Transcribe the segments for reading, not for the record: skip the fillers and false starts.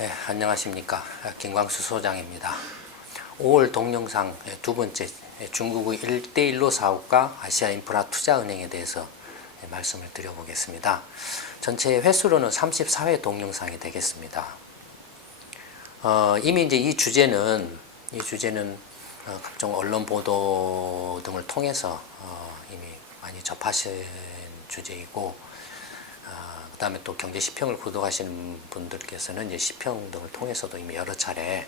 네, 안녕하십니까. 김광수 소장입니다. 5월 동영상 두 번째 중국의 1대1로 사업과 아시아인프라투자은행에 대해서 말씀을 드려보겠습니다. 전체 횟수로는 34회 동영상이 되겠습니다. 이미 이제 이 주제는 각종 언론 보도 등을 통해서 이미 많이 접하신 주제이고, 그 다음에 또 경제 시평을 구독하시는 분들께서는 이제 시평 등을 통해서도 이미 여러 차례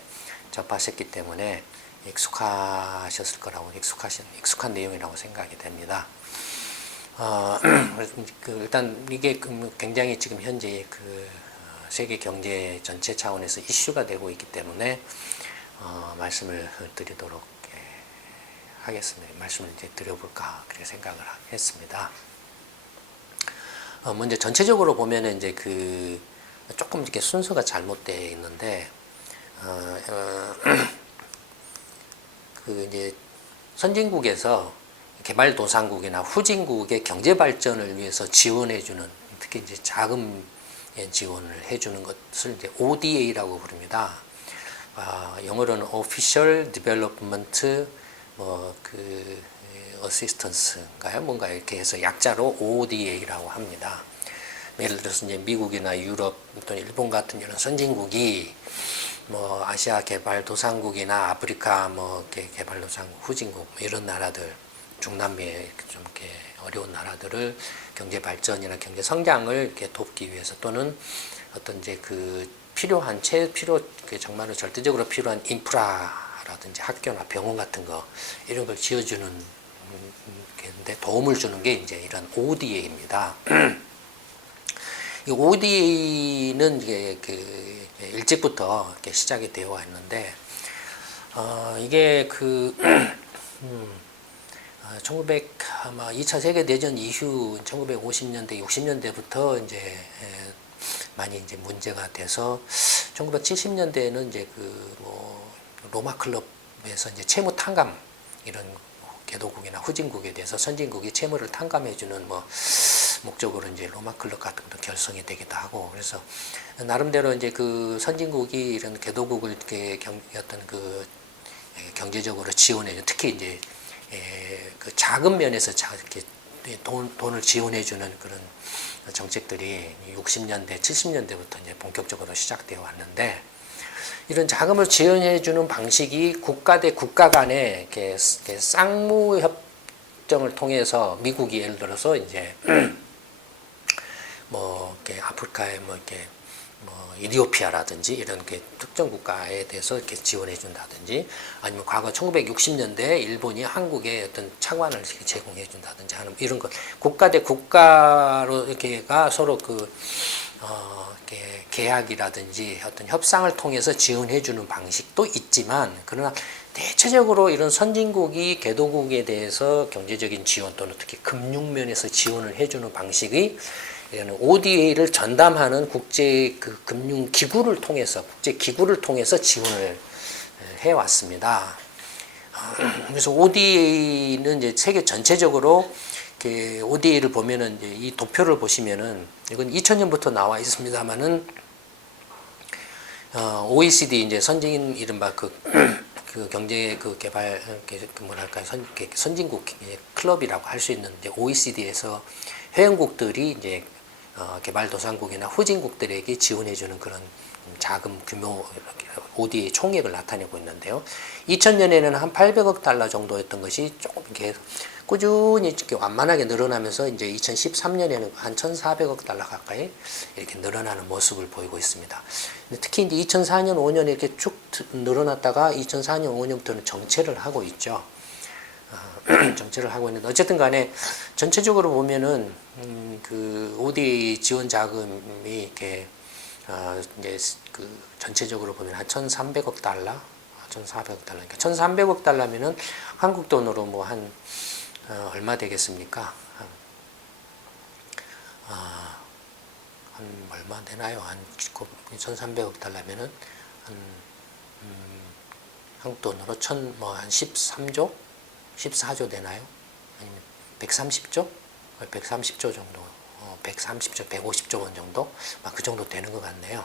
접하셨기 때문에 익숙하셨을 거라고, 익숙한 내용이라고 생각이 됩니다. 일단 이게 굉장히 지금 현재 세계 경제 전체 차원에서 이슈가 되고 있기 때문에 말씀을 드리도록 하겠습니다. 말씀을 이제 드려볼까 그렇게 생각을 했습니다. 먼저 전체적으로 보면은 이제 조금 이렇게 순서가 잘못되어 있는데, 이제 선진국에서 개발도상국이나 후진국의 경제 발전을 위해서 지원해주는, 특히 이제 자금 지원을 해주는 것을 이제 ODA라고 부릅니다. 영어로는 Official Development 어시스턴스인가요? 뭔가 이렇게 해서 약자로 ODA라고 합니다. 예를 들어서 이제 미국이나 유럽 또는 일본 같은 이런 선진국이 아시아 개발도상국이나 아프리카 개발도상국 후진국 이런 나라들, 중남미에 좀 이렇게 어려운 나라들을 경제 발전이나 경제 성장을 이렇게 돕기 위해서, 또는 어떤 이제 필요한 정말로 절대적으로 필요한 인프라라든지 학교나 병원 같은 거 이런 걸 지어주는 데 도움을 주는 게 이제 이런 ODA입니다. 이 ODA는 이게 일찍부터 이렇게 시작이 되어 왔는데, 이게 2차 세계대전 이후 1950년대, 60년대부터 이제 많이 이제 문제가 돼서 1970년대에는 이제 로마 클럽에서 이제 채무 탕감, 이런 개도국이나 후진국에 대해서 선진국이 채무를 탕감해주는 목적으로 이제 로마 클럽 같은 것도 결성이 되기도 하고, 그래서 나름대로 이제 선진국이 이런 개도국을 이렇게 경제적으로 지원해주는, 특히 이제 자금 면에서 이렇게 돈을 지원해주는 그런 정책들이 60년대, 70년대부터 이제 본격적으로 시작되어 왔는데, 이런 자금을 지원해주는 방식이 국가 대 국가 간의 이렇게 쌍무 협정을 통해서, 미국이 예를 들어서 이제 이렇게 아프리카에 이디오피아라든지 이런 특정 국가에 대해서 이렇게 지원해 준다든지, 아니면 과거 1960년대 일본이 한국에 어떤 차관을 제공해 준다든지 하는 이런 것, 국가 대 국가로 이렇게가 서로 이렇게 계약이라든지 어떤 협상을 통해서 지원해 주는 방식도 있지만, 그러나 대체적으로 이런 선진국이 개도국에 대해서 경제적인 지원, 또는 특히 금융면에서 지원을 해주는 방식이 ODA를 전담하는 국제 금융기구를 통해서, 국제기구를 통해서 지원을 해왔습니다. 그래서 ODA는 이제 세계 전체적으로 ODA를 보면은 이제 이 도표를 보시면은, 이건 2000년부터 나와 있습니다만은, OECD 이제 선진 이른바 경제 개발 선진국 클럽이라고 할 수 있는데, OECD에서 회원국들이 이제 개발도상국이나 후진국들에게 지원해주는 그런 자금 규모 ODA 총액을 나타내고 있는데요. 2000년에는 한 800억 달러 정도였던 것이 조금 이렇게 꾸준히 이렇게 완만하게 늘어나면서, 이제 2013년에는 한 1,400억 달러 가까이 이렇게 늘어나는 모습을 보이고 있습니다. 특히 이제 2004년, 5년 이렇게 쭉 늘어났다가 2004년, 5년부터는 정체를 하고 있죠. 정체를 하고 있는데, 어쨌든 간에 전체적으로 보면은 ODA 지원 자금이 이렇게 이제 전체적으로 보면 한 1,300억 달러, 1,400억 달러, 그러니까 1,300억 달러면은 한국 돈으로 한 얼마 되겠습니까? 한 얼마 되나요? 한 1,300억 달러면은 한국 돈으로 한 13조? 14조 되나요? 아니면 130조? 130조 정도, 130조, 150조 원 정도? 그 정도 되는 것 같네요.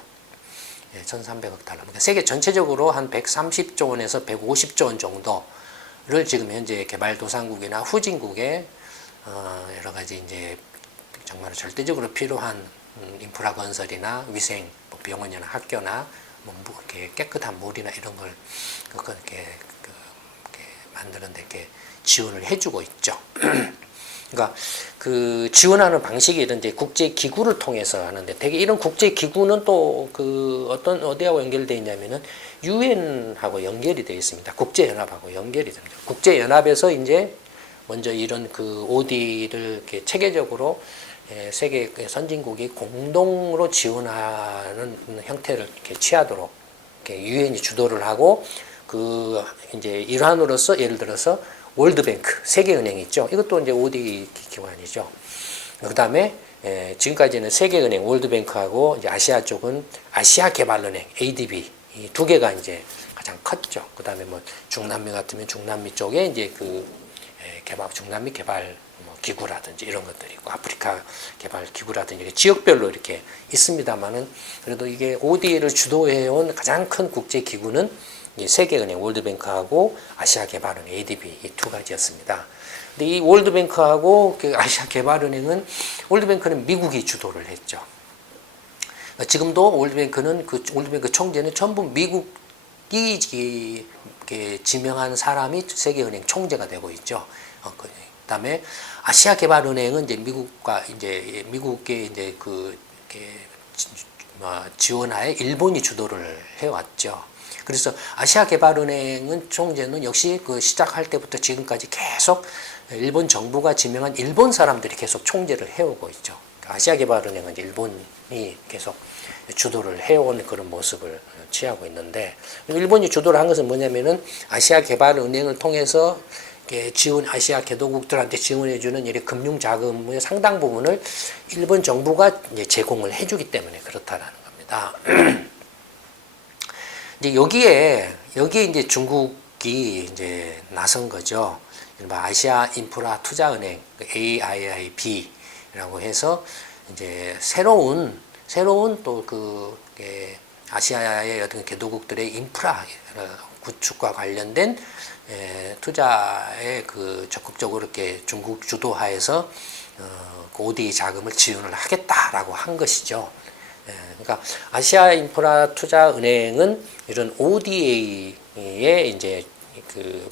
1,300억 달러. 그러니까 세계 전체적으로 한 130조 원에서 150조 원 정도를 지금 현재 개발도상국이나 후진국에 여러 가지 이제 정말 절대적으로 필요한 인프라 건설이나 위생, 뭐 병원이나 학교나 뭐 이렇게 깨끗한 물이나 이런 걸 이렇게 만드는데 이렇게 지원을 해주고 있죠. 그러니까 그 지원하는 방식이 이런 이제 국제 기구를 통해서 하는데, 되게 이런 국제 기구는 또 그 어떤 어디하고 연결되어 있냐면은 유엔하고 연결이 되어 있습니다. 국제 연합하고 연결이 됩니다. 국제 연합에서 이제 먼저 이런 그 OD를 이렇게 체계적으로 세계 선진국이 공동으로 지원하는 형태를 이렇게 취하도록 이렇게 유엔이 주도를 하고, 그 이제 일환으로서 예를 들어서 월드뱅크, 세계은행 있죠. 이것도 이제 OD 기관이죠. 그 다음에 지금까지는 세계은행, 월드뱅크하고 이제 아시아 쪽은 아시아개발은행, ADB 이 두 개가 이제 가장 컸죠. 그 다음에 뭐 중남미 같으면 중남미 쪽에 이제 그 개발, 중남미 개발 기구라든지 이런 것들이 있고, 아프리카 개발 기구라든지 지역별로 이렇게 있습니다만은, 그래도 이게 ODA를 주도해온 가장 큰 국제 기구는 세계은행, 월드뱅크하고 아시아개발은행, ADB 이 두 가지였습니다. 근데 이 월드뱅크하고 아시아개발은행은, 월드뱅크는 미국이 주도를 했죠. 지금도 월드뱅크는 그 월드뱅크 총재는 전부 미국이 지명한 사람이 세계은행 총재가 되고 있죠. 그다음에 아시아개발은행은 이제 미국과 이제 미국의 이제 그 지원하에 일본이 주도를 해왔죠. 그래서 아시아개발은행은 총재는 역시 그 시작할 때부터 지금까지 계속 일본 정부가 지명한 일본 사람들이 계속 총재를 해오고 있죠. 아시아개발은행은 일본이 계속 주도를 해온 그런 모습을 취하고 있는데, 일본이 주도를 한 것은 뭐냐면은 아시아개발은행을 통해서 아시아 개도국들한테 지원해주는 이런 금융 자금의 상당 부분을 일본 정부가 이제 제공을 해주기 때문에 그렇다라는 겁니다. 이제 여기에 이제 중국이 이제 나선 거죠. 아시아 인프라 투자은행 AIIB라고 해서 이제 새로운 또 그 아시아의 어떤 개도국들의 인프라 구축과 관련된 투자에 그 적극적으로 이렇게 중국 주도하에서 그 ODA 자금을 지원을 하겠다라고 한 것이죠. 그러니까 아시아 인프라 투자 은행은 이런 ODA의 이제 그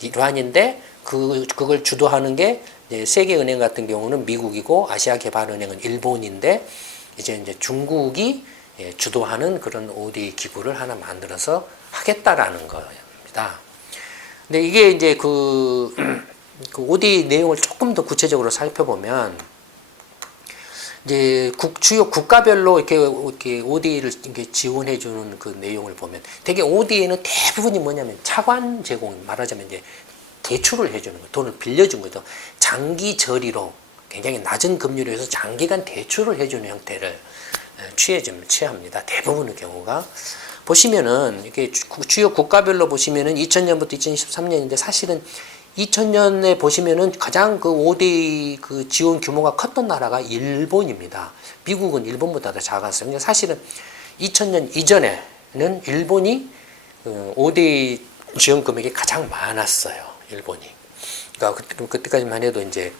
일환인데, 그걸 주도하는 게 세계은행 같은 경우는 미국이고 아시아개발은행은 일본인데, 이제 중국이 주도하는 그런 ODA 기구를 하나 만들어서 하겠다라는 겁니다. 근데 이게 이제 그 ODA 내용을 조금 더 구체적으로 살펴보면, 이제 주요 국가별로 이렇게 ODA를 이렇게 지원해주는 그 내용을 보면, 되게 ODA는 대부분이 뭐냐면 차관 제공, 말하자면 이제 대출을 해주는 거, 돈을 빌려준 거죠. 장기 저리로 굉장히 낮은 금리로 해서 장기간 대출을 해주는 형태를 취합니다. 대부분의 경우가. 보시면은 이렇게 주요 국가별로 보시면은 2000년부터 2013년인데, 사실은 2000년에 보시면은 가장 그 ODA 그 지원 규모가 컸던 나라가 일본입니다. 미국은 일본보다 더 작았어요. 근데 사실은 2000년 이전에는 일본이 ODA 지원 금액이 가장 많았어요. 일본이. 그러니까 그때까지만 해도 이제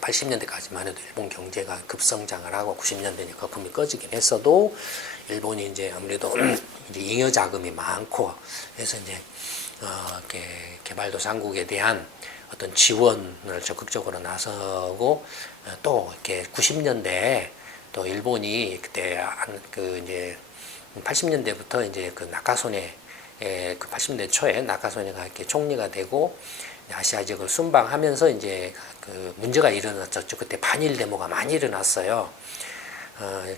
80년대까지만 해도 일본 경제가 급성장을 하고 90년대니까 거품이 꺼지긴 했어도, 일본이 이제 아무래도 이제 잉여 자금이 많고 해서 이제 개발도상국에 대한 어떤 지원을 적극적으로 나서고, 또 이렇게 90년대에 또 일본이 그때 그 이제 80년대부터 이제 그 나카소네, 그 80년대 초에 나카소네가 이렇게 총리가 되고 아시아 지역을 순방하면서 이제 그 문제가 일어났죠. 그때 반일 데모가 많이 일어났어요.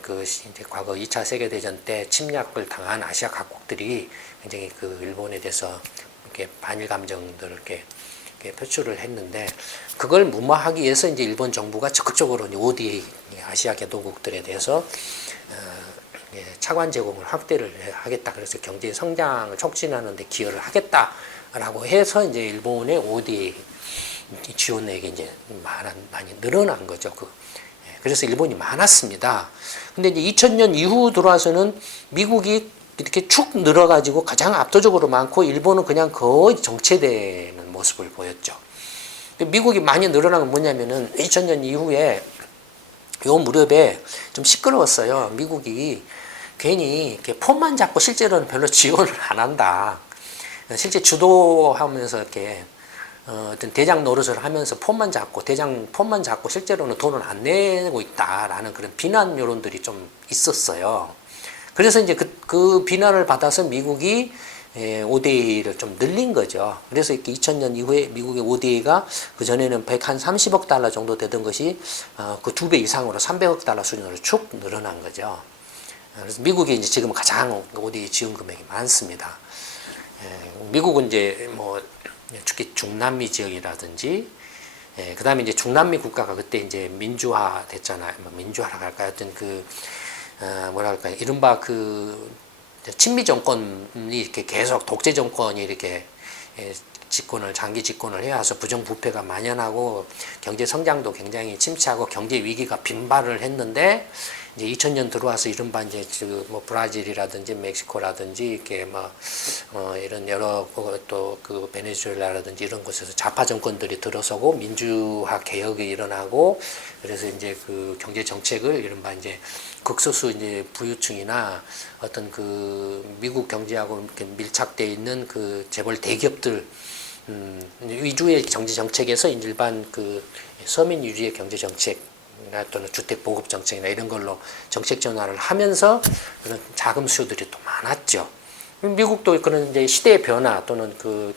그 이제 과거 2차 세계대전 때 침략을 당한 아시아 각국들이 굉장히 그 일본에 대해서 이렇게 반일 감정들을 이렇게 표출을 했는데, 그걸 무마하기 위해서 이제 일본 정부가 적극적으로 ODA 아시아 개도국들에 대해서 차관 제공을 확대를 하겠다. 그래서 경제 성장을 촉진하는 데 기여를 하겠다라고 해서 이제 일본의 ODA 지원액이 이제 많이 늘어난 거죠. 그래서 일본이 많았습니다. 근데 이제 2000년 이후 들어와서는 미국이 이렇게 축 늘어가지고 가장 압도적으로 많고 일본은 그냥 거의 정체되는 모습을 보였죠. 미국이 많이 늘어난 건 뭐냐면은 2000년 이후에 요 무렵에 좀 시끄러웠어요. 미국이 괜히 이렇게 폰만 잡고 실제로는 별로 지원을 안 한다. 실제 주도하면서 이렇게 어떤 대장 노릇을 하면서 폰만 잡고 실제로는 돈을 안 내고 있다라는 그런 비난 여론들이 좀 있었어요. 그래서 이제 그 비난을 받아서 미국이 ODA를 좀 늘린 거죠. 그래서 이렇게 2000년 이후에 미국의 ODA가 그 전에는 130억 달러 정도 되던 것이 그 2배 이상으로 300억 달러 수준으로 축 늘어난 거죠. 그래서 미국이 이제 지금 가장 ODA 지원 금액이 많습니다. 미국은 이제 뭐 특히 중남미 지역이라든지 그 다음에 이제 중남미 국가가 그때 이제 민주화 됐잖아요. 뭐 민주화라고 할까요? 하여튼 뭐랄까요? 이른바 친미 정권이 이렇게 계속 독재 정권이 이렇게 장기 집권을 해와서 부정부패가 만연하고 경제 성장도 굉장히 침체하고 경제 위기가 빈발을 했는데 이제 2000년 들어와서 이른바 이제 뭐 브라질이라든지 멕시코라든지 이렇게 이런 여러 또 그 베네수엘라라든지 이런 곳에서 좌파 정권들이 들어서고 민주화 개혁이 일어나고 그래서 이제 그 경제 정책을 이른바 이제 극소수 이제 부유층이나 어떤 그 미국 경제하고 이렇게 밀착되어 있는 그 재벌 대기업들 위주의 경제 정책에서 일반 그 서민 위주의 경제 정책 또는 주택 보급 정책이나 이런 걸로 정책 전환을 하면서 그런 자금 수요들이 또 많았죠. 미국도 그런 이제 시대의 변화 또는 그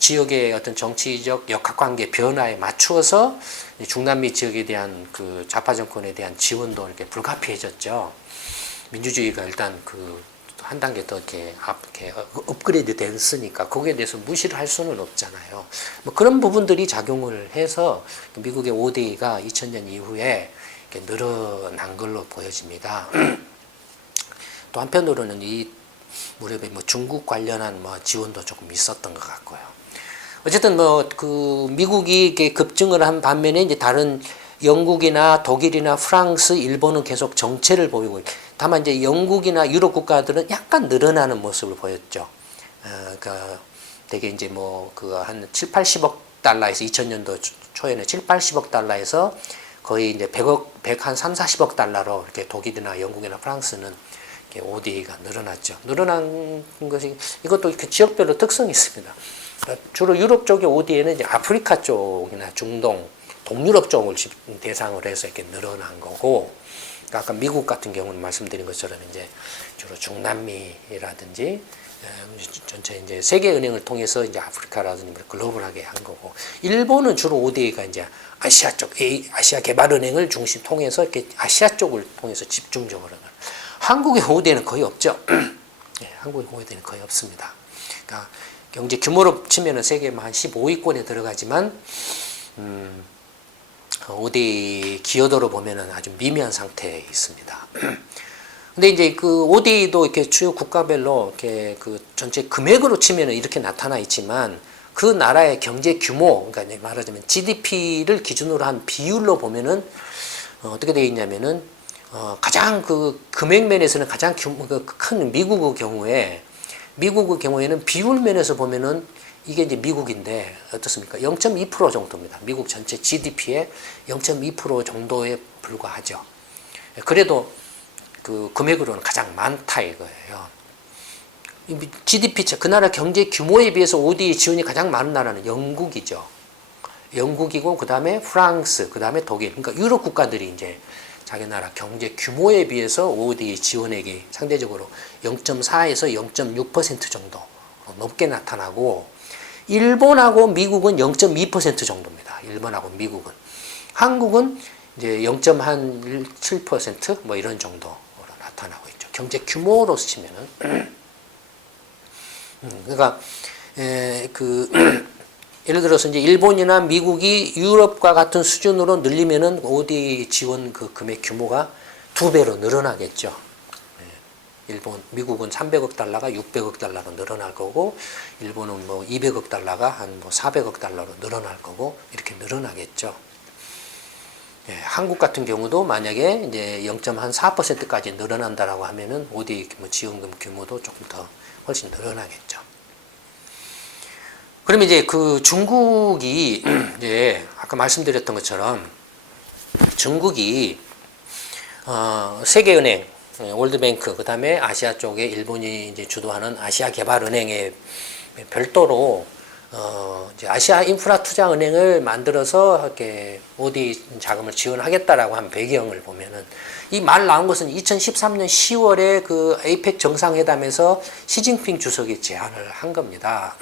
지역의 어떤 정치적 역학관계 변화에 맞추어서 중남미 지역에 대한 그 좌파 정권에 대한 지원도 이렇게 불가피해졌죠. 민주주의가 일단 한 단계 더 이렇게 업그레이드 됐으니까 거기에 대해서 무시를 할 수는 없잖아요. 뭐 그런 부분들이 작용을 해서 미국의 ODA가 2000년 이후에 이렇게 늘어난 걸로 보여집니다. 또 한편으로는 이 무렵에 뭐 중국 관련한 뭐 지원도 조금 있었던 것 같고요. 어쨌든 미국이 이렇게 급증을 한 반면에 이제 다른 영국이나 독일이나 프랑스, 일본은 계속 정체를 보이고 다만 이제 영국이나 유럽 국가들은 약간 늘어나는 모습을 보였죠. 그러니까 되게 이제 한 7, 80억 달러에서 2000년도 초에는 7, 80억 달러에서 거의 이제 103, 40억 달러로 이렇게 독일이나 영국이나 프랑스는 이렇게 ODA가 늘어났죠. 늘어난 것이 이것도 이렇게 지역별로 특성이 있습니다. 주로 유럽 쪽의 ODA는 이제 아프리카 쪽이나 중동, 동유럽 쪽을 대상으로 해서 이렇게 늘어난 거고, 아까 미국 같은 경우는 말씀드린 것처럼 이제 주로 중남미라든지 전체 이제 세계은행을 통해서 이제 아프리카라든지 글로벌하게 한 거고, 일본은 주로 ODA가 이제 아시아 쪽, 아시아 개발은행을 중심 통해서 이렇게 아시아 쪽을 통해서 집중적으로. 한국의 ODA는 거의 없죠. 네, 한국의 ODA는 거의 없습니다. 그러니까 경제 규모로 치면은 세계 한 15위권에 들어가지만, ODA 기여도로 보면은 아주 미미한 상태에 있습니다. 근데 이제 그 ODA도 이렇게 주요 국가별로 이렇게 그 전체 금액으로 치면은 이렇게 나타나 있지만 그 나라의 경제 규모, 그러니까 말하자면 GDP를 기준으로 한 비율로 보면은 어떻게 되어 있냐면은 가장 그 금액 면에서는 가장 큰 미국의 경우에는 비율 면에서 보면은 이게 이제 미국인데 어떻습니까? 0.2% 정도입니다. 미국 전체 GDP의 0.2% 정도에 불과하죠. 그래도 그 금액으로는 가장 많다 이거예요. GDP, 그 나라 경제 규모에 비해서 ODA 지원이 가장 많은 나라는 영국이죠. 영국이고, 그 다음에 프랑스, 그 다음에 독일. 그러니까 유럽 국가들이 이제 자기 나라 경제 규모에 비해서 ODA 지원액이 상대적으로 0.4에서 0.6% 정도 높게 나타나고, 일본하고 미국은 0.2% 정도입니다. 일본하고 미국은. 한국은 이제 0.7% 뭐 이런 정도로 나타나고 있죠. 경제 규모로 치면은. 그러니까, 예를 들어서 이제 일본이나 미국이 유럽과 같은 수준으로 늘리면은 ODA 지원 그 금액 규모가 2배로 늘어나겠죠. 미국은 300억 달러가 600억 달러로 늘어날 거고, 일본은 200억 달러가 한 400억 달러로 늘어날 거고, 이렇게 늘어나겠죠. 예, 한국 같은 경우도 만약에 이제 0.4%까지 늘어난다라고 하면은 ODA 규모, 지원금 규모도 조금 더 훨씬 늘어나겠죠. 그럼 이제 그 중국이 이제 아까 말씀드렸던 것처럼 중국이 세계은행, 월드뱅크, 그 다음에 아시아 쪽에 일본이 이제 주도하는 아시아개발은행에 별도로 이제 아시아 인프라 투자 은행을 만들어서 이렇게 ODA 자금을 지원하겠다라고 한 배경을 보면은 이 말 나온 것은 2013년 10월에 그 에이펙 정상회담에서 시진핑 주석이 제안을 한 겁니다.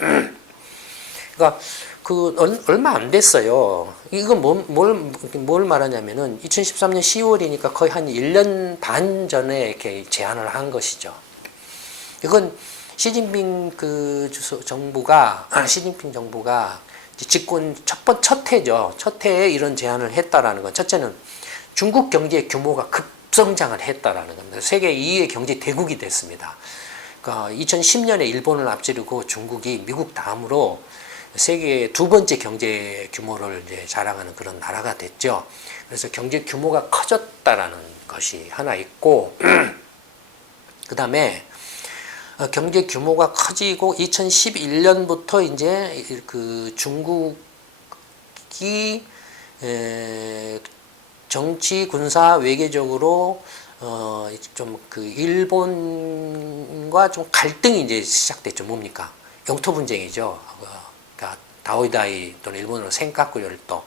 그러니까 그 얼마 안 됐어요. 이건 뭘 말하냐면은 2013년 10월이니까 거의 한 1년 반 전에 이렇게 제안을 한 것이죠. 이건 시진핑 정부가 집권 첫 해죠. 첫 해에 이런 제안을 했다라는 건 첫째는 중국 경제 규모가 급성장을 했다라는 겁니다. 세계 2위의 경제 대국이 됐습니다. 그러니까 2010년에 일본을 앞지르고 중국이 미국 다음으로 세계 두 번째 경제 규모를 이제 자랑하는 그런 나라가 됐죠. 그래서 경제 규모가 커졌다라는 것이 하나 있고, 그 다음에 경제 규모가 커지고 2011년부터 이제 그 중국이 정치, 군사, 외교적으로 좀 그 일본과 좀 갈등이 이제 시작됐죠. 뭡니까? 영토 분쟁이죠. 그러니까 다오이다이 또는 일본어로 센카쿠 열도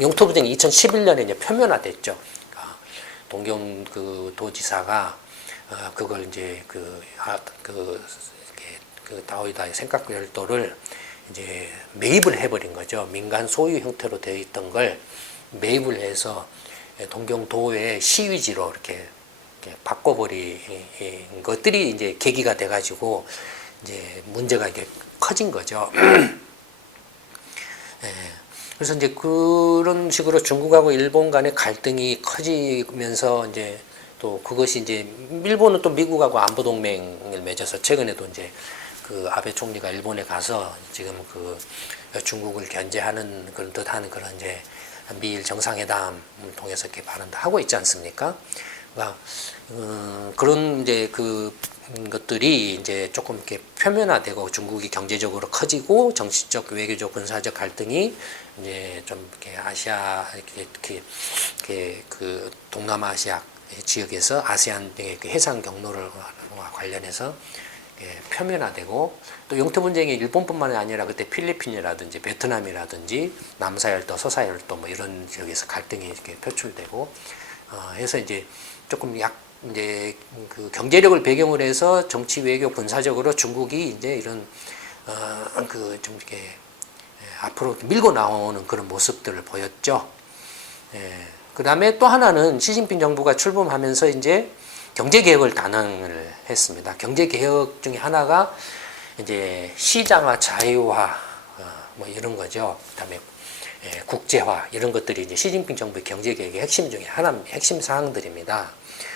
영토 분쟁이 2011년에 이제 표면화됐죠. 그러니까 동경 그 도지사가 그걸 이제 그 다오이다이 센카쿠 열도를 이제 매입을 해버린 거죠. 민간 소유 형태로 되어 있던 걸 매입을 해서 동경도의 시위지로 이렇게 바꿔버린 것들이 이제 계기가 돼가지고 이제 문제가 이게 커진 거죠. 그래서 이제 그런 식으로 중국하고 일본 간의 갈등이 커지면서 이제 또 그것이 이제 일본은 또 미국하고 안보 동맹을 맺어서 최근에도 이제 그 아베 총리가 일본에 가서 지금 그 중국을 견제하는 그런 듯한 그런 이제 미일 정상회담을 통해서 이렇게 발언도 하고 있지 않습니까? 그러니까 그런 이제 그 것들이 이제 조금 이렇게 표면화되고 중국이 경제적으로 커지고 정치적, 외교적, 군사적 갈등이 이제 좀 이렇게 아시아 이렇게 그 동남아시아 지역에서 아세안 등의 그 해상 경로를 관련해서 표면화되고 또 영토 분쟁이 일본뿐만 아니라 그때 필리핀이라든지 베트남이라든지 남사열도, 서사열도 뭐 이런 지역에서 갈등이 이렇게 표출되고 해서 이제 조금 이제 그 경제력을 배경으로 해서 정치, 외교, 군사적으로 중국이 이제 이런 그 좀 이렇게 앞으로 밀고 나오는 그런 모습들을 보였죠. 그 다음에 또 하나는 시진핑 정부가 출범하면서 이제 경제개혁을 단행을 했습니다. 경제개혁 중에 하나가 이제 시장화, 자유화, 뭐 이런 거죠. 그 다음에 국제화, 이런 것들이 이제 시진핑 정부의 경제개혁의 핵심 중에 핵심 사항들입니다.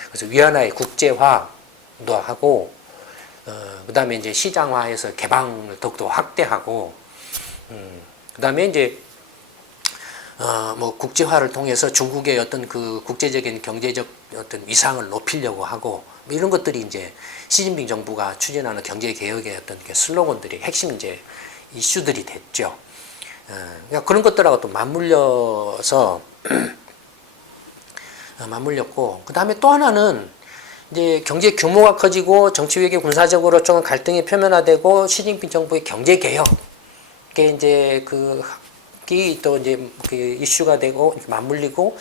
그래서 위안화의 국제화도 하고, 그 다음에 이제 시장화해서 개방을 더욱더 확대하고, 그 다음에 이제 뭐 국제화를 통해서 중국의 어떤 그 국제적인 경제적 어떤 위상을 높이려고 하고 뭐 이런 것들이 이제 시진핑 정부가 추진하는 경제 개혁의 어떤 슬로건들이 핵심 이제 이슈들이 됐죠. 그러니까 그런 것들하고 또 맞물렸고 그 다음에 또 하나는 이제 경제 규모가 커지고 정치 외교 군사적으로 좀 갈등이 표면화되고 시진핑 정부의 경제 개혁에 이제 또 이제 그 이슈가 되고 맞물리고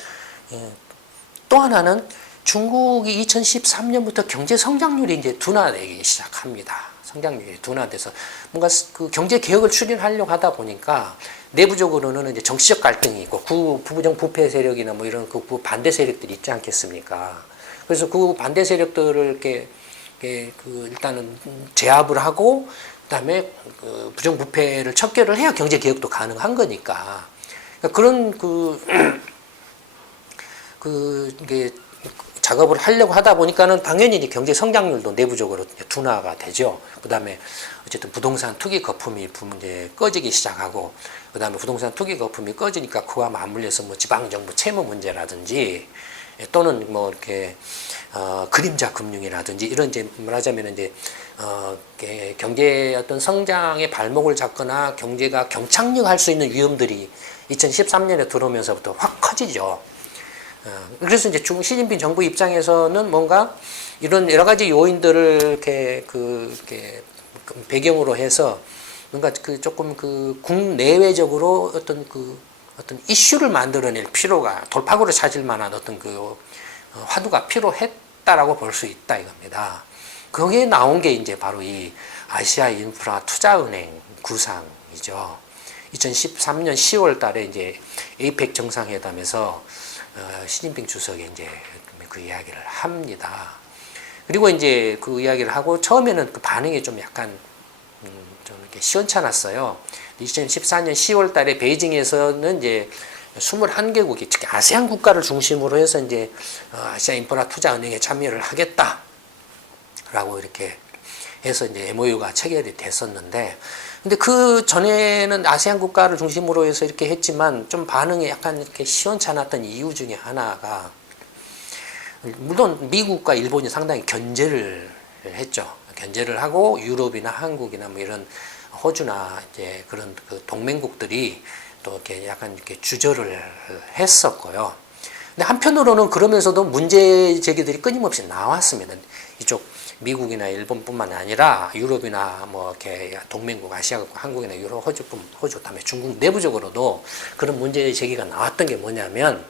또 하나는 중국이 2013년부터 경제 성장률이 이제 둔화되기 시작합니다. 성장률이 둔화돼서 뭔가 그 경제 개혁을 추진하려고 하다 보니까 내부적으로는 이제 정치적 갈등이 있고 부부정 부패 세력이나 뭐 이런 그 반대 세력들이 있지 않겠습니까? 그래서 그 반대 세력들을 이렇게 일단은 제압을 하고 그다음에 그 부정부패를 척결을 해야 경제 개혁도 가능한 거니까 그러니까 그런 이게 작업을 하려고 하다 보니까는 당연히 이제 경제 성장률도 내부적으로 둔화가 되죠. 그 다음에 어쨌든 부동산 투기 거품이 이제 꺼지기 시작하고, 그 다음에 부동산 투기 거품이 꺼지니까 그와 맞물려서 뭐 지방정부 채무 문제라든지 또는 뭐 이렇게 그림자 금융이라든지 이런 이제 말하자면 이제 경제 어떤 성장의 발목을 잡거나 경제가 경착륙할 수 있는 위험들이 2013년에 들어오면서부터 확 커지죠. 그래서 이제 시진핑 정부 입장에서는 뭔가 이런 여러 가지 요인들을 이렇게 배경으로 해서 뭔가 조금 국내외적으로 어떤 이슈를 만들어낼 필요가, 돌파구를 찾을 만한 어떤 화두가 필요했다라고 볼 수 있다 이겁니다. 거기에 나온 게 이제 바로 이 아시아 인프라 투자은행 구상이죠. 2013년 10월 달에 이제 에이펙 정상회담에서 시진핑 주석이 이제 그 이야기를 합니다. 그리고 이제 그 이야기를 하고 처음에는 그 반응이 좀 약간 좀 이렇게 시원찮았어요. 2014년 10월 달에 베이징에서는 이제 21개국이 특히 아세안 국가를 중심으로 해서 이제 아시아 인프라 투자은행에 참여를 하겠다라고 이렇게 해서 이제 MOU가 체결이 됐었는데, 근데 그 전에는 아세안 국가를 중심으로 해서 이렇게 했지만 좀 반응이 약간 이렇게 시원찮았던 이유 중에 하나가, 물론 미국과 일본이 상당히 견제를 했죠. 견제를 하고 유럽이나 한국이나 뭐 이런 호주나 이제 그런 그 동맹국들이 또 이렇게 약간 이렇게 주저를 했었고요. 근데 한편으로는 그러면서도 문제 제기들이 끊임없이 나왔습니다. 이쪽 미국이나 일본뿐만 아니라 유럽이나 뭐 이렇게 동맹국 아시아국, 한국이나 유럽, 호주 다음에 중국 내부적으로도 그런 문제 제기가 나왔던 게 뭐냐면,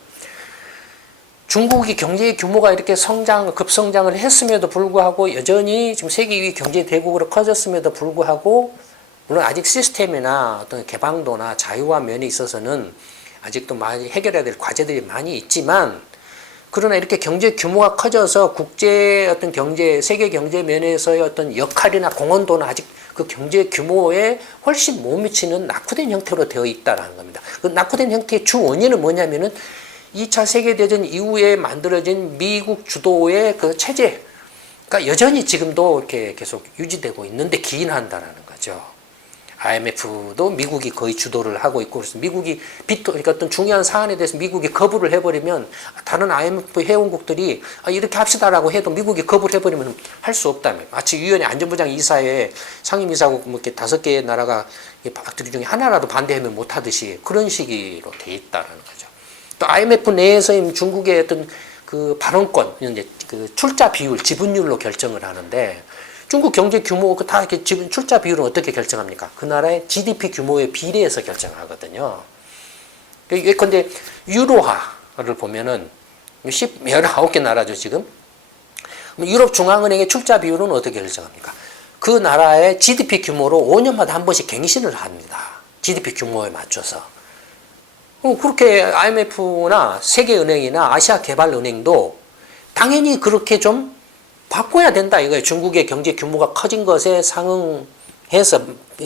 중국이 경제 규모가 이렇게 급성장을 했음에도 불구하고 여전히 지금 세계 2위 경제 대국으로 커졌음에도 불구하고, 물론 아직 시스템이나 어떤 개방도나 자유화 면에 있어서는 아직도 많이 해결해야 될 과제들이 많이 있지만, 그러나 이렇게 경제 규모가 커져서 국제 어떤 경제, 세계 경제 면에서의 어떤 역할이나 공헌도는 아직 그 경제 규모에 훨씬 못 미치는 낙후된 형태로 되어 있다는 겁니다. 그 낙후된 형태의 주 원인은 뭐냐면은 2차 세계대전 이후에 만들어진 미국 주도의 그 체제가 여전히 지금도 이렇게 계속 유지되고 있는데 기인한다라는 거죠. IMF도 미국이 거의 주도를 하고 있고, 그래서 미국이 그러니까 어떤 중요한 사안에 대해서 미국이 거부를 해버리면 다른 IMF 회원국들이 이렇게 합시다라고 해도 미국이 거부를 해버리면 할 수 없다며. 마치 유엔의 안전보장 이사회 상임이사국 뭐 이렇게 5개의 나라가 박들이 중에 하나라도 반대하면 못하듯이 그런 식으로 돼 있다는 거죠. 또 IMF 내에서 중국의 어떤 그 발언권, 이제 그 출자 비율, 지분율로 결정을 하는데, 중국 경제 규모 다 이렇게 지금 출자 비율은 어떻게 결정합니까? 그 나라의 GDP 규모에 비례해서 결정하거든요. 예컨대 유로화를 보면은 19개 나라죠 지금. 유럽 중앙은행의 출자 비율은 어떻게 결정합니까? 그 나라의 GDP 규모로 5년마다 한 번씩 갱신을 합니다. GDP 규모에 맞춰서. 그렇게 IMF나 세계은행이나 아시아개발은행도 당연히 그렇게 좀 바꿔야 된다 이거예요. 중국의 경제 규모가 커진 것에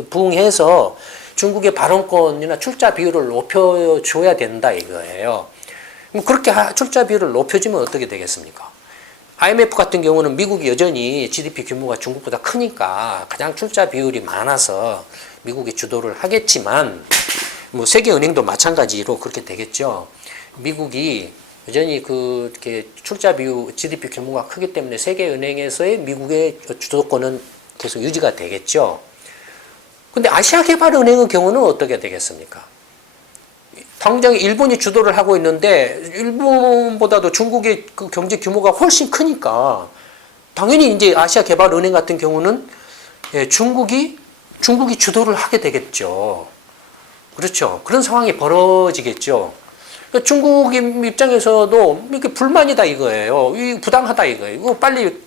부응해서 중국의 발언권이나 출자 비율을 높여줘야 된다 이거예요. 그렇게 출자 비율을 높여주면 어떻게 되겠습니까? IMF 같은 경우는 미국이 여전히 GDP 규모가 중국보다 크니까 가장 출자 비율이 많아서 미국이 주도를 하겠지만, 뭐 세계은행도 마찬가지로 그렇게 되겠죠. 미국이 여전히 이렇게 출자 비율, GDP 규모가 크기 때문에 세계은행에서의 미국의 주도권은 계속 유지가 되겠죠. 근데 아시아개발은행의 경우는 어떻게 되겠습니까? 당장 일본이 주도를 하고 있는데 일본보다도 중국의 그 경제 규모가 훨씬 크니까 당연히 이제 아시아개발은행 같은 경우는 중국이 주도를 하게 되겠죠. 그렇죠. 그런 상황이 벌어지겠죠. 중국 입장에서도 이게 불만이다 이거예요. 이 부당하다 이거예요. 이거 빨리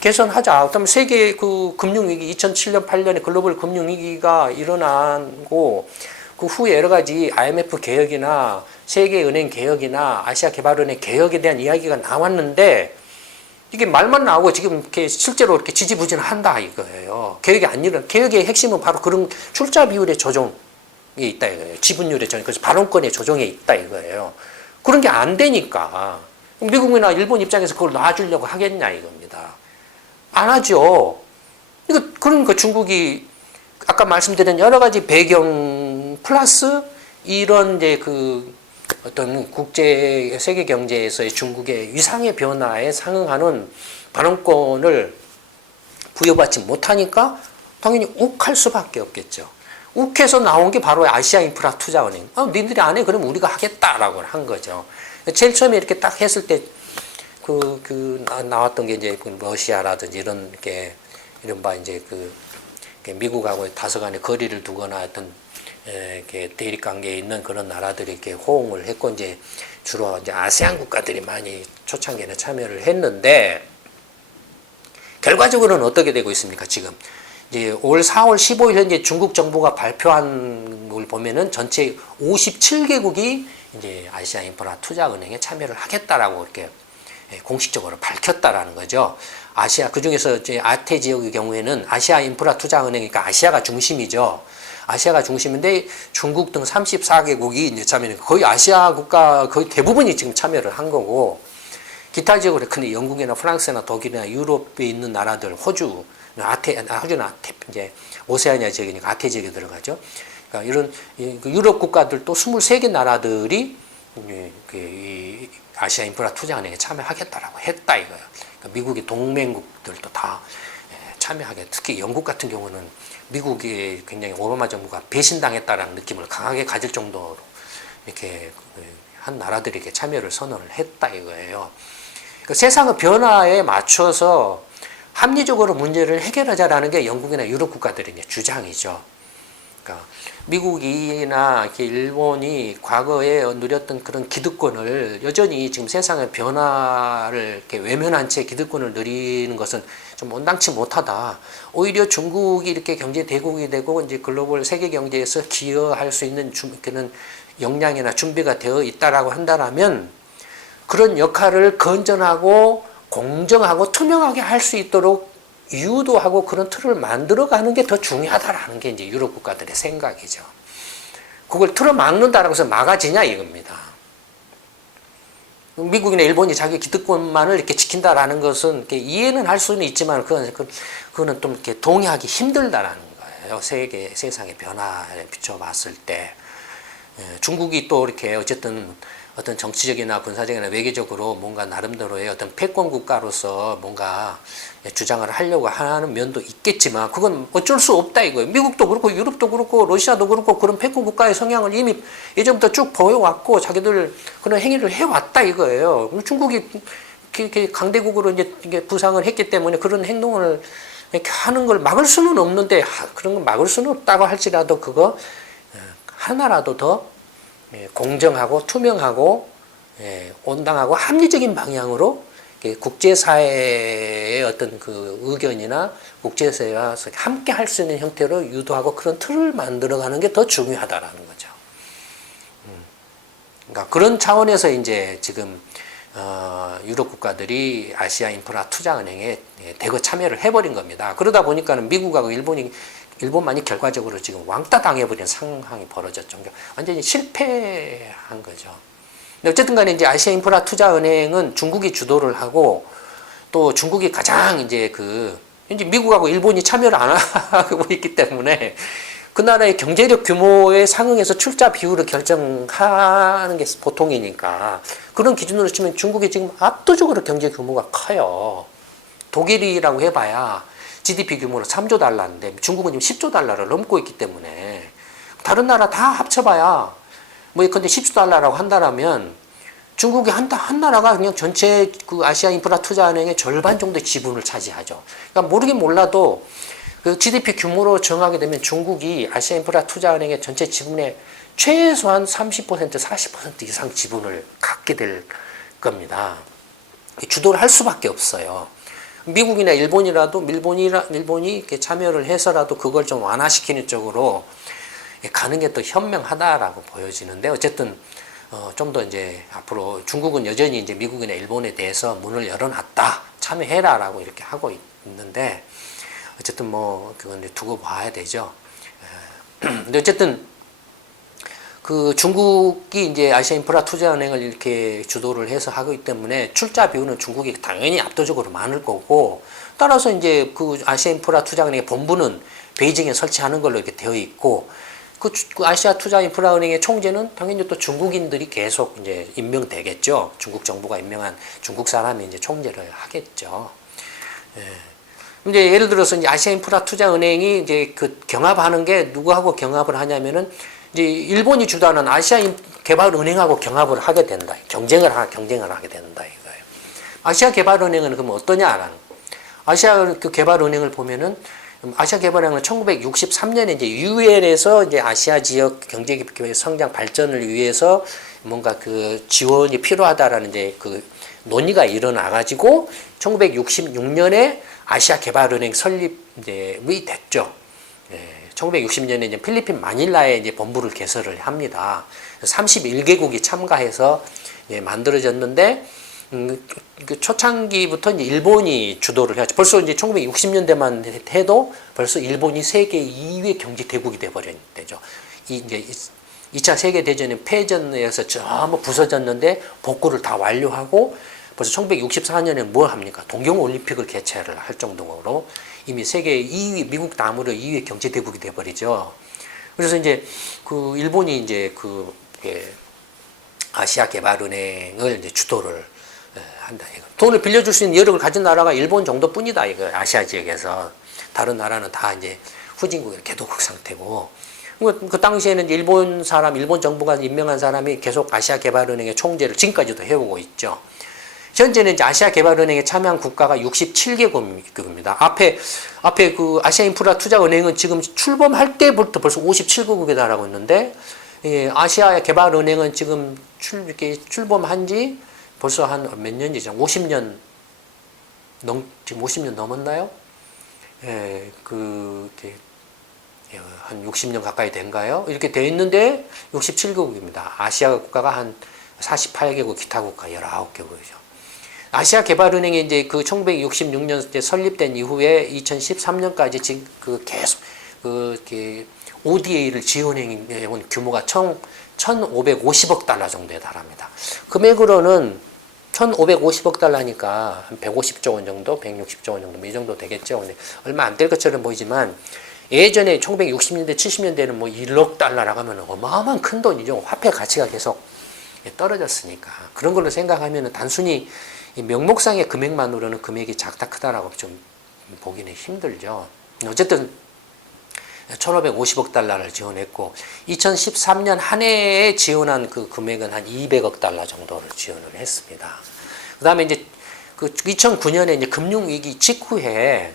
개선하자. 그다음에 세계 그 금융위기 2007년 8년에 글로벌 금융위기가 일어나고 그 후에 여러 가지 IMF 개혁이나 세계은행 개혁이나 아시아개발은행 개혁에 대한 이야기가 나왔는데 이게 말만 나오고 지금 이렇게 실제로 이렇게 지지부진한다 이거예요. 개혁의 핵심은 바로 그런 출자 비율의 조정. 있다 이거예요. 지분율의 조정, 그래서 발언권의 조정에 있다 이거예요. 그런 게 안 되니까 미국이나 일본 입장에서 그걸 놔주려고 하겠냐 이겁니다. 안 하죠. 그러니까 중국이 아까 말씀드린 여러 가지 배경 플러스 이런 이제 그 어떤 국제 세계 경제에서의 중국의 위상의 변화에 상응하는 발언권을 부여받지 못하니까 당연히 욱할 수밖에 없겠죠. 욱해서 나온 게 바로 아시아 인프라 투자은행. 니들이 안 해? 그럼 우리가 하겠다라고 한 거죠. 제일 처음에 이렇게 딱 했을 때 나왔던 게 이제 러시아라든지 이런 게 이른바 이제 미국하고 다소간의 거리를 두거나 어떤 이렇게 대립 관계에 있는 그런 나라들이 이렇게 호응을 했고 이제 주로 이제 아세안 국가들이 많이 초창기에는 참여를 했는데 결과적으로는 어떻게 되고 있습니까? 지금 이제 올 4월 15일 현재 중국 정부가 발표한 걸 보면은 전체 57개국이 이제 아시아 인프라 투자은행에 참여를 하겠다라고 이렇게 공식적으로 밝혔다라는 거죠. 아시아 그 중에서 이제 아태 지역의 경우에는 아시아 인프라 투자은행이니까 아시아가 중심이죠. 아시아가 중심인데 중국 등 34개국이 이제 참여는 거의 아시아 국가 거의 대부분이 지금 참여를 한 거고 기타 지역으로 근데 영국이나 프랑스나 독일이나 유럽에 있는 나라들 호주는 이제 오세아니아 지역이니까 아태 지역에 들어가죠. 그러니까 이런 유럽 국가들 또 23개 나라들이 이 아시아 인프라 투자은행에 참여하겠다라고 했다 이거예요. 그러니까 미국의 동맹국들도 다 참여하게 특히 영국 같은 경우는 미국이 굉장히 오바마 정부가 배신당했다라는 느낌을 강하게 가질 정도로 이렇게 한 나라들에게 참여를 선언을 했다 이거예요. 그러니까 세상의 변화에 맞춰서 합리적으로 문제를 해결하자라는 게 영국이나 유럽 국가들의 이제 주장이죠. 그러니까 미국이나 이렇게 일본이 과거에 누렸던 그런 기득권을 여전히 지금 세상의 변화를 이렇게 외면한 채 기득권을 누리는 것은 좀 온당치 못하다. 오히려 중국이 이렇게 경제 대국이 되고 이제 글로벌 세계 경제에서 기여할 수 있는 그런 역량이나 준비가 되어 있다라고 한다라면 그런 역할을 건전하고 공정하고 투명하게 할 수 있도록 유도하고 그런 틀을 만들어가는 게 더 중요하다라는 게 이제 유럽 국가들의 생각이죠. 그걸 틀어 막는다라고 해서 막아지냐 이겁니다. 미국이나 일본이 자기 기득권만을 이렇게 지킨다라는 것은 이렇게 이해는 할 수는 있지만 그거는 좀 이렇게 동의하기 힘들다라는 거예요. 세상의 변화에 비춰봤을 때 중국이 또 이렇게 어쨌든 어떤 정치적이나 군사적이나 외교적으로 뭔가 나름대로의 어떤 패권 국가로서 뭔가 주장을 하려고 하는 면도 있겠지만 그건 어쩔 수 없다 이거예요. 미국도 그렇고 유럽도 그렇고 러시아도 그렇고 그런 패권 국가의 성향을 이미 예전부터 쭉 보여왔고 자기들 그런 행위를 해왔다 이거예요. 중국이 이렇게 강대국으로 이제 부상을 했기 때문에 그런 행동을 이렇게 하는 걸 막을 수는 없는데 그런 걸 막을 수는 없다고 할지라도 그거 하나라도 더 공정하고 투명하고 온당하고 합리적인 방향으로 국제사회의 어떤 그 의견이나 국제사회와 함께 할 수 있는 형태로 유도하고 그런 틀을 만들어가는 게 더 중요하다라는 거죠. 그러니까 그런 차원에서 이제 지금 유럽 국가들이 아시아 인프라 투자은행에 대거 참여를 해버린 겁니다. 그러다 보니까는 미국하고 일본만이 결과적으로 지금 왕따 당해버린 상황이 벌어졌죠. 완전히 실패한 거죠. 근데 어쨌든 간에 이제 아시아 인프라 투자은행은 중국이 주도를 하고 또 중국이 가장 이제 이제 미국하고 일본이 참여를 안 하고 있기 때문에 그 나라의 경제력 규모에 상응해서 출자 비율을 결정하는 게 보통이니까 그런 기준으로 치면 중국이 지금 압도적으로 경제 규모가 커요. 독일이라고 해봐야 GDP 규모로 3조 달러인데 중국은 지금 10조 달러를 넘고 있기 때문에 다른 나라 다 합쳐봐야 근데 10조 달러라고 한다면 중국이 한 나라가 그냥 전체 그 아시아 인프라 투자은행의 절반 정도의 지분을 차지하죠. 그러니까 모르긴 몰라도 그 GDP 규모로 정하게 되면 중국이 아시아 인프라 투자은행의 전체 지분의 최소한 30% 40% 이상 지분을 갖게 될 겁니다. 주도를 할 수밖에 없어요. 미국이나 일본이라도 일본이 이렇게 참여를 해서라도 그걸 좀 완화시키는 쪽으로 가는 게 더 현명하다라고 보여지는데 어쨌든 좀 더 이제 앞으로 중국은 여전히 이제 미국이나 일본에 대해서 문을 열어놨다 참여해라라고 이렇게 하고 있는데 어쨌든 그건 두고 봐야 되죠. 근데 어쨌든 그 중국이 이제 아시아인프라투자은행을 이렇게 주도를 해서 하기 때문에 출자 비율은 중국이 당연히 압도적으로 많을 거고, 따라서 이제 그 아시아인프라투자은행의 본부는 베이징에 설치하는 걸로 이렇게 되어 있고, 그 아시아투자인프라은행의 총재는 당연히 또 중국인들이 계속 이제 임명되겠죠. 중국 정부가 임명한 중국 사람이 이제 총재를 하겠죠. 예. 이제 예를 들어서 이제 아시아인프라투자은행이 이제 그 경합하는 게 누구하고 경합을 하냐면은 이제 일본이 주도하는 아시아개발은행하고 경합을 하게 된다. 경쟁을 하게 된다 이거예요. 아시아개발은행은 그럼 어떠냐라는. 아시아 그 개발은행을 보면은 아시아개발은행은 1963년에 이제 유엔에서 이제 아시아 지역 경제 성장 발전을 위해서 뭔가 그 지원이 필요하다라는 이제 그 논의가 일어나 가지고 1966년에 아시아개발은행 설립이 됐죠. 1960년에 이제 필리핀 마닐라에 이제 본부를 개설을 합니다. 31개국이 참가해서 만들어졌는데, 그 초창기부터 이제 일본이 주도를 해야죠. 벌써 이제 1960년대만 해도 벌써 일본이 세계 2위 경제 대국이 돼버린 때죠. 이제 2차 세계 대전의 패전에서 전부 부서졌는데 복구를 다 완료하고 벌써 1964년에 뭘 합니까? 동경올림픽을 개최를 할 정도로 이미 세계 2위, 미국 다음으로 2위 경제 대국이 돼버리죠. 그래서 이제 그 일본이 이제 그 아시아개발은행을 이제 주도를 한다. 돈을 빌려줄 수 있는 여력을 가진 나라가 일본 정도뿐이다. 이거 아시아 지역에서 다른 나라는 다 이제 후진국의 개도국 상태고. 그 당시에는 일본 정부가 임명한 사람이 계속 아시아개발은행의 총재를 지금까지도 해오고 있죠. 현재는 이제 아시아개발은행에 참여한 국가가 67개국입니다. 앞에 그 아시아인프라투자은행은 지금 출범할 때부터 벌써 57개국에 달하고 있는데, 아시아개발은행은 지금 출범한 지 벌써 한 몇 년이죠? 50년 지금 50년 넘었나요? 한 60년 가까이 된가요? 이렇게 돼 있는데 67개국입니다. 아시아 국가가 한 48개국, 기타 국가 19개국이죠. 아시아개발은행이 이제 그 1966년 설립된 이후에 2013년까지 지금 그 계속 ODA를 지원해 온 규모가 총 1,550억 달러 정도에 달합니다. 금액으로는 1,550억 달러니까 한 150조 원 정도, 160조 원 정도, 이 정도 되겠죠. 근데 얼마 안 될 것처럼 보이지만 예전에 1960년대, 70년대는 뭐 1억 달러라고 하면 어마어마한 큰 돈이죠. 화폐 가치가 계속 떨어졌으니까. 그런 걸로 생각하면 단순히 명목상의 금액만으로는 금액이 작다 크다라고 좀 보기는 힘들죠. 어쨌든 1,550억 달러를 지원했고 2013년 한 해에 지원한 그 금액은 한 200억 달러 정도를 지원을 했습니다. 그다음에 이제 그 2009년에 이제 금융위기 직후에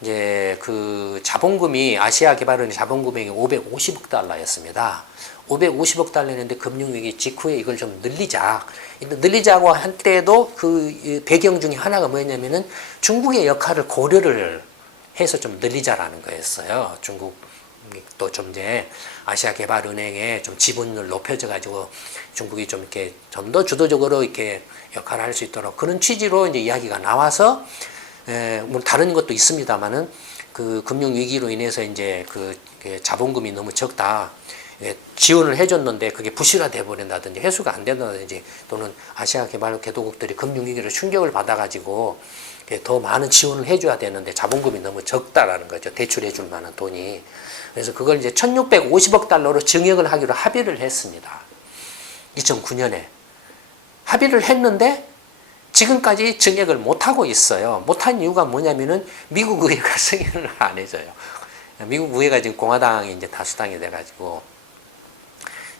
이제 그 자본금이 아시아개발은행 자본금액이 550억 달러였습니다. 550억 달러였는데 금융위기 직후에 이걸 좀 늘리자고 한 때도 그 배경 중에 하나가 뭐였냐면은 중국의 역할을 고려를 해서 좀 늘리자라는 거였어요. 중국도 좀 이제 아시아개발은행에 좀 지분을 높여져 가지고 중국이 좀 이렇게 좀 더 주도적으로 이렇게 역할을 할 수 있도록 그런 취지로 이제 이야기가 나와서 뭐 다른 것도 있습니다만은 그 금융 위기로 인해서 이제 그 자본금이 너무 적다. 지원을 해줬는데 그게 부실화돼 버린다든지 회수가 안 된다든지 또는 아시아 개발 개도국들이 금융위기로 충격을 받아가지고 더 많은 지원을 해줘야 되는데 자본금이 너무 적다라는 거죠. 대출해줄 만한 돈이. 그래서 그걸 이제 1,650억 달러로 증액을 하기로 합의를 했습니다. 2009년에. 합의를 했는데 지금까지 증액을 못하고 있어요. 못한 이유가 뭐냐면은 미국 의회가 승인을 안 해줘요. 미국 의회가 지금 공화당이 이제 다수당이 돼가지고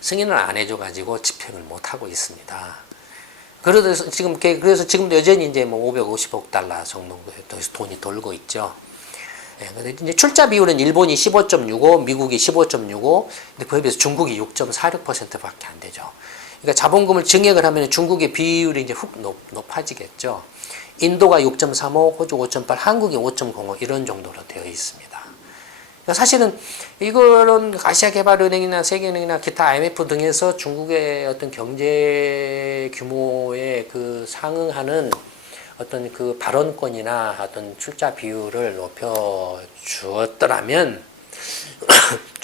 승인을 안 해줘가지고 집행을 못하고 있습니다. 그래서 지금도 여전히 이제 뭐 550억 달러 정도 돈이 돌고 있죠. 근데 이제 출자 비율은 일본이 15.65, 미국이 15.65, 근데 그에 비해서 중국이 6.46%밖에 안 되죠. 그러니까 자본금을 증액을 하면 중국의 비율이 이제 훅 높아지겠죠. 인도가 6.35, 호주 5.8, 한국이 5.05 이런 정도로 되어 있습니다. 그러니까 사실은 이거는 아시아개발은행이나 세계은행이나 기타 IMF 등에서 중국의 어떤 경제 규모에 그 상응하는 어떤 그 발언권이나 어떤 출자 비율을 높여 주었더라면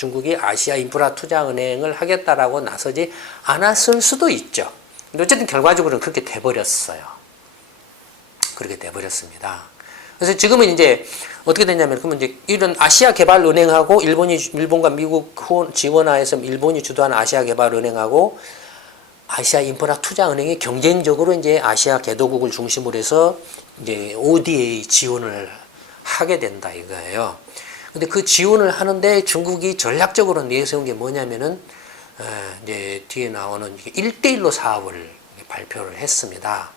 중국이 아시아 인프라 투자 은행을 하겠다라고 나서지 않았을 수도 있죠. 근데 어쨌든 결과적으로는 그렇게 돼버렸어요. 그렇게 돼버렸습니다. 그래서 지금은 이제 어떻게 됐냐면, 그러면 이제 이런 아시아 개발 은행하고 일본과 미국 지원하에서 일본이 주도하는 아시아 개발 은행하고 아시아 인프라 투자 은행이 경쟁적으로 이제 아시아 개도국을 중심으로 해서 이제 ODA 지원을 하게 된다 이거예요. 근데 그 지원을 하는데 중국이 전략적으로 내세운 게 뭐냐면은 이제 뒤에 나오는 1대1로 사업을 발표를 했습니다.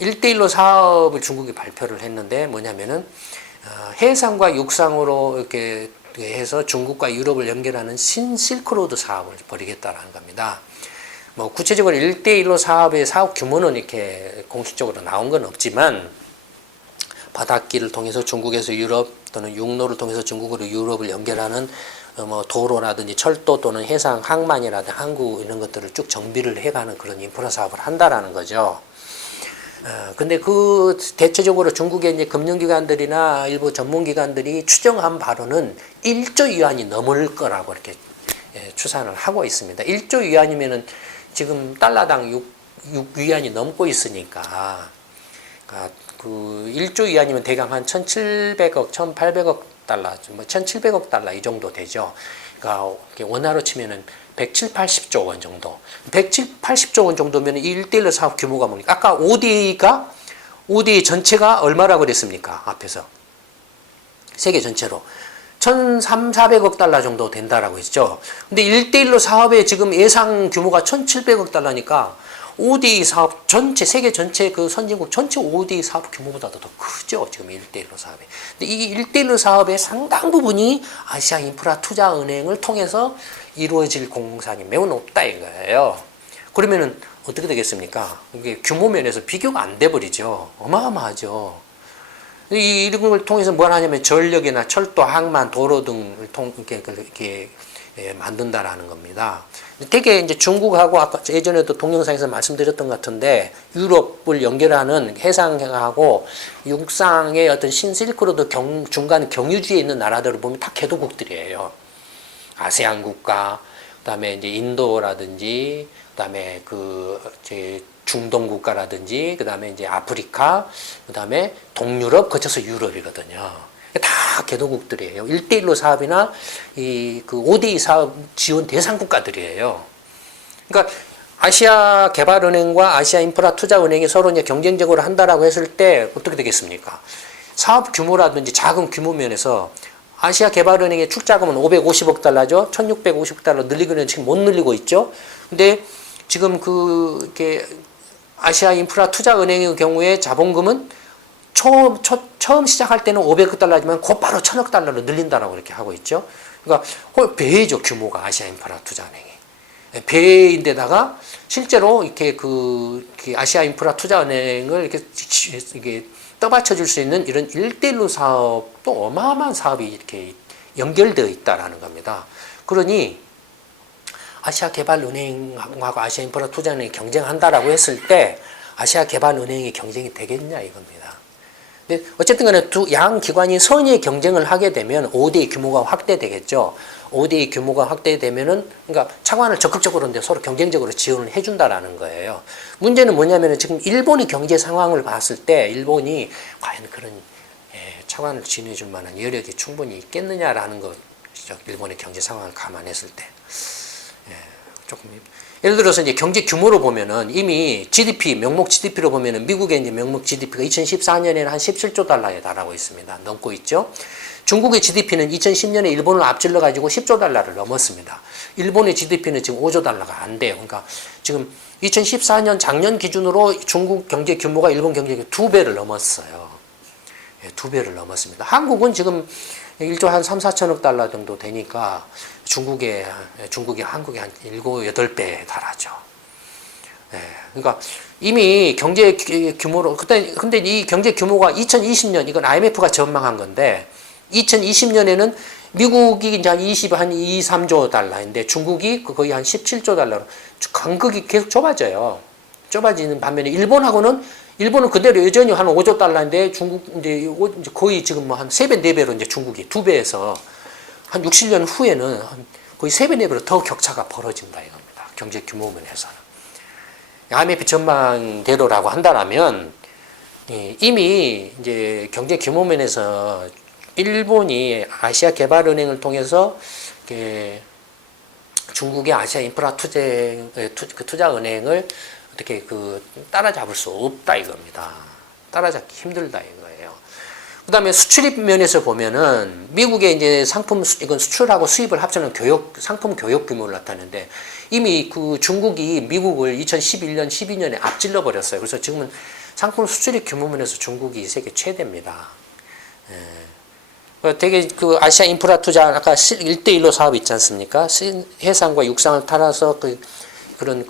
1대1로 사업을 중국이 발표를 했는데 뭐냐면은 해상과 육상으로 이렇게 해서 중국과 유럽을 연결하는 신실크로드 사업을 벌이겠다라는 겁니다. 뭐 구체적으로 1대1로 사업의 사업 규모는 이렇게 공식적으로 나온 건 없지만 바닷길을 통해서 중국에서 유럽 또는 육로를 통해서 중국으로 유럽을 연결하는 뭐 도로라든지 철도 또는 해상 항만이라든지 항구 이런 것들을 쭉 정비를 해가는 그런 인프라 사업을 한다라는 거죠. 근데 그 대체적으로 중국의 이제 금융기관들이나 일부 전문기관들이 추정한 바로는 1조 위안이 넘을 거라고 이렇게 추산을 하고 있습니다. 1조 위안이면은 지금 달러당 6위안이 넘고 있으니까, 그 1조 위안이면 대강 한 1,700억, 1,800억 달러, 뭐 1,700억 달러 이 정도 되죠. 그러니까 원화로 치면은 170, 80조 원 정도. 170, 80조 원 정도면 이 1대1로 사업 규모가 뭡니까? 아까 ODA 전체가 얼마라고 그랬습니까? 앞에서. 세계 전체로. 1,300~1,400억 달러 정도 된다라고 했죠. 근데 1대1로 사업의 지금 예상 규모가 1,700억 달러니까 ODA 사업 전체, 세계 전체 그 선진국 전체 ODA 사업 규모보다도 더 크죠. 지금 1대1로 사업이. 근데 이 1대1로 사업의 상당 부분이 아시아 인프라 투자 은행을 통해서 이루어질 공산이 매우 높다 이거예요. 그러면은 어떻게 되겠습니까? 이게 규모 면에서 비교가 안 돼 버리죠. 어마어마하죠. 이런 걸 통해서 뭘 하냐면 전력이나 철도, 항만, 도로 등을 이렇게 만든다라는 겁니다. 되게 이제 중국하고 아까 예전에도 동영상에서 말씀드렸던 것 같은데 유럽을 연결하는 해상하고 육상의 어떤 신실크로드 중간 경유지에 있는 나라들을 보면 다 개도국들이에요. 아세안 국가, 그다음에 이제 인도라든지, 그다음에 중동 국가라든지, 그다음에 이제 아프리카, 그다음에 동유럽 거쳐서 유럽이거든요. 다 개도국들이에요. 1대1로 사업이나 그 ODA 사업 지원 대상 국가들이에요. 그러니까 아시아 개발은행과 아시아 인프라 투자은행이 서로 이제 경쟁적으로 한다라고 했을 때 어떻게 되겠습니까? 사업 규모라든지 자금 규모 면에서 아시아 개발은행의 출자금은 550억 달러죠. 1650억 달러 늘리고는 지금 못 늘리고 있죠. 근데 지금 이렇게 아시아 인프라 투자은행의 경우에 자본금은 처음 시작할 때는 500억 달러지만 곧바로 1000억 달러로 늘린다라고 이렇게 하고 있죠. 그러니까 배죠, 규모가 아시아 인프라 투자은행이. 배인데다가 실제로 이렇게 아시아 인프라 투자은행을 이렇게 떠받쳐 줄 수 있는 이런 1대1로 사업도 어마어마한 사업이 이렇게 연결되어 있다라는 겁니다. 그러니 아시아 개발은행하고 아시아 인프라 투자은행이 경쟁한다라고 했을 때 아시아 개발은행이 경쟁이 되겠냐 이겁니다. 근데 어쨌든 간에 양 기관이 선의의 경쟁을 하게 되면 ODA 규모가 확대되겠죠. ODA 규모가 확대되면은, 그러니까 차관을 적극적으로 서로 경쟁적으로 지원을 해준다라는 거예요. 문제는 뭐냐면은 지금 일본의 경제 상황을 봤을 때 일본이 과연 그런 차관을 지내줄 만한 여력이 충분히 있겠느냐라는 것이죠. 일본의 경제 상황을 감안했을 때. 조금 예를 들어서 이제 경제 규모로 보면은 이미 GDP, 명목 GDP로 보면은 미국의 이제 명목 GDP가 2014년에는 한 17조 달러에 달하고 있습니다. 넘고 있죠. 중국의 GDP는 2010년에 일본을 앞질러 가지고 10조 달러를 넘었습니다. 일본의 GDP는 지금 5조 달러가 안 돼요. 그러니까 지금 2014년 작년 기준으로 중국 경제 규모가 일본 경제 규모 2배를 넘었어요. 2배를 넘었습니다. 한국은 지금 1조 한 3, 4천억 달러 정도 되니까 중국이 한국의 한 7, 8배에 달하죠. 그러니까 이미 경제 규모로, 근데 이 경제 규모가 2020년, 이건 IMF가 전망한 건데, 2020년에는 미국이 이제 한 2, 3조 달러인데 중국이 거의 한 17조 달러로 간극이 계속 좁아져요. 좁아지는 반면에 일본은 그대로 여전히 한 5조 달러인데 중국 이제 거의 지금 뭐 한 3배, 4배로 이제 중국이 2배에서 한 60년 후에는 한 거의 3배, 4배로 더 격차가 벌어진다 이겁니다. 경제 규모 면에서는. IMF 전망대로라고 한다면 이미 이제 경제 규모 면에서 일본이 아시아 개발은행을 통해서 중국의 아시아 인프라 투자은행을 어떻게 따라잡을 수 없다 이겁니다. 따라잡기 힘들다 이거예요. 그다음에 수출입 면에서 보면은 미국의 이제 상품 이건 수출하고 수입을 합쳐는 상품 교역 규모를 나타내는데 이미 중국이 미국을 2011년, 12년에 앞질러 버렸어요. 그래서 지금은 상품 수출입 규모 면에서 중국이 세계 최대입니다. 되게 아시아 인프라 투자 아까 1대1로 사업 있지 않습니까? 해상과 육상을 따라서 그런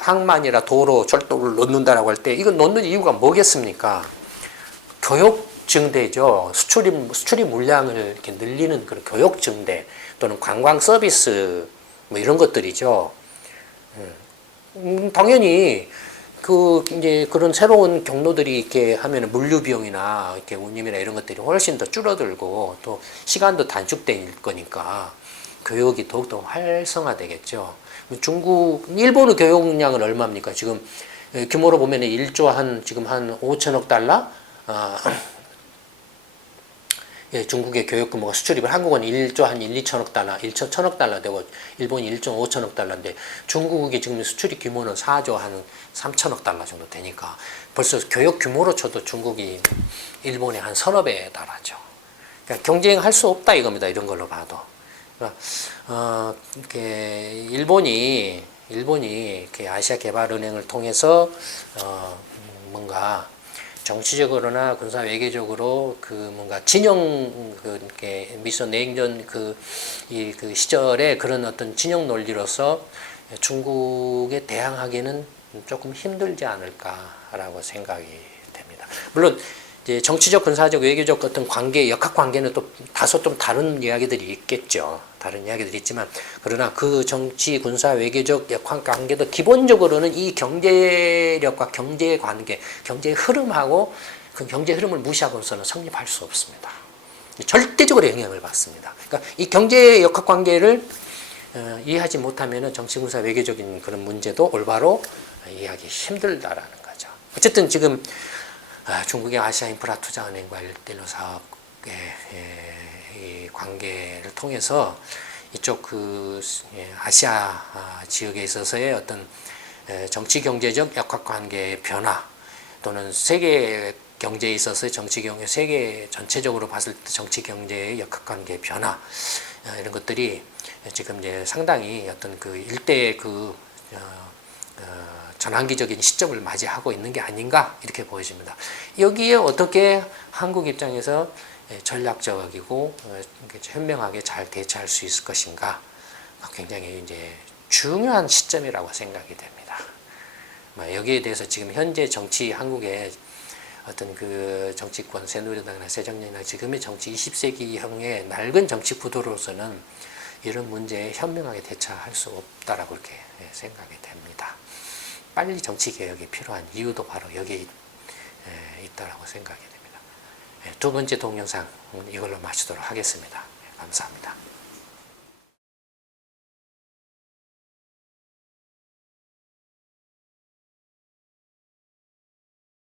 항만이라 도로, 철도를 놓는다라고 할 때 이건 놓는 이유가 뭐겠습니까? 교역 증대죠. 수출입 물량을 이렇게 늘리는 그런 교역 증대 또는 관광 서비스 뭐 이런 것들이죠. 당연히 이제 그런 새로운 경로들이 이렇게 하면 물류 비용이나 이렇게 운임이나 이런 것들이 훨씬 더 줄어들고 또 시간도 단축될 거니까 교역이 더욱더 활성화되겠죠. 일본의 교역량은 얼마입니까? 지금 규모로 보면 1조 지금 한 5천억 달러? 예, 중국의 교역 규모가 수출입을 한국은 1조 한 1, 2천억 달러, 1천억 달러 되고 일본이 1조 5천억 달러인데 중국이 지금 수출입 규모는 4조 한 3천억 달러 정도 되니까 벌써 교역 규모로 쳐도 중국이 일본의 한 서너 배에 달하죠. 그러니까 경쟁할 수 없다 이겁니다. 이런 걸로 봐도. 그러니까 이렇게 일본이 이렇게 아시아 개발은행을 통해서 뭔가 정치적으로나 군사 외교적으로 뭔가 진영 이렇게 미소 냉전 시절에 그런 어떤 진영 논리로서 중국에 대항하기는 조금 힘들지 않을까라고 생각이 됩니다. 물론 이제 정치적, 군사적, 외교적 어떤 역학 관계는 또 다소 좀 다른 이야기들이 있겠죠. 다른 이야기들이 있지만 그러나 그 정치, 군사, 외교적 역학 관계도 기본적으로는 이 경제력과 경제 관계, 경제 흐름하고 그 경제 흐름을 무시하고서는 성립할 수 없습니다. 절대적으로 영향을 받습니다. 그러니까 이 경제 역학 관계를 이해하지 못하면 정치, 군사, 외교적인 그런 문제도 올바로 이해하기 힘들다라는 거죠. 어쨌든 지금 중국의 아시아 인프라 투자은행과 1대1로 사업의 이 관계를 통해서 이쪽 아시아 지역에 있어서의 어떤 정치 경제적 역학 관계의 변화 또는 세계 경제에 있어서의 정치 경제, 세계 전체적으로 봤을 때 정치 경제의 역학 관계의 변화 이런 것들이 지금 이제 상당히 어떤 일대의 전환기적인 시점을 맞이하고 있는 게 아닌가 이렇게 보여집니다. 여기에 어떻게 한국 입장에서 전략적이고 현명하게 잘 대처할 수 있을 것인가 굉장히 이제 중요한 시점이라고 생각이 됩니다. 여기에 대해서 지금 현재 정치 한국의 어떤 정치권 새누리당이나 새정년이나 지금의 정치 20세기형의 낡은 정치 구도로서는 이런 문제에 현명하게 대처할 수 없다라고 이렇게 생각이 됩니다. 빨리 정치 개혁이 필요한 이유도 바로 여기에 있다라고 생각이 됩니다. 두 번째 동영상 이걸로 마치도록 하겠습니다. 감사합니다.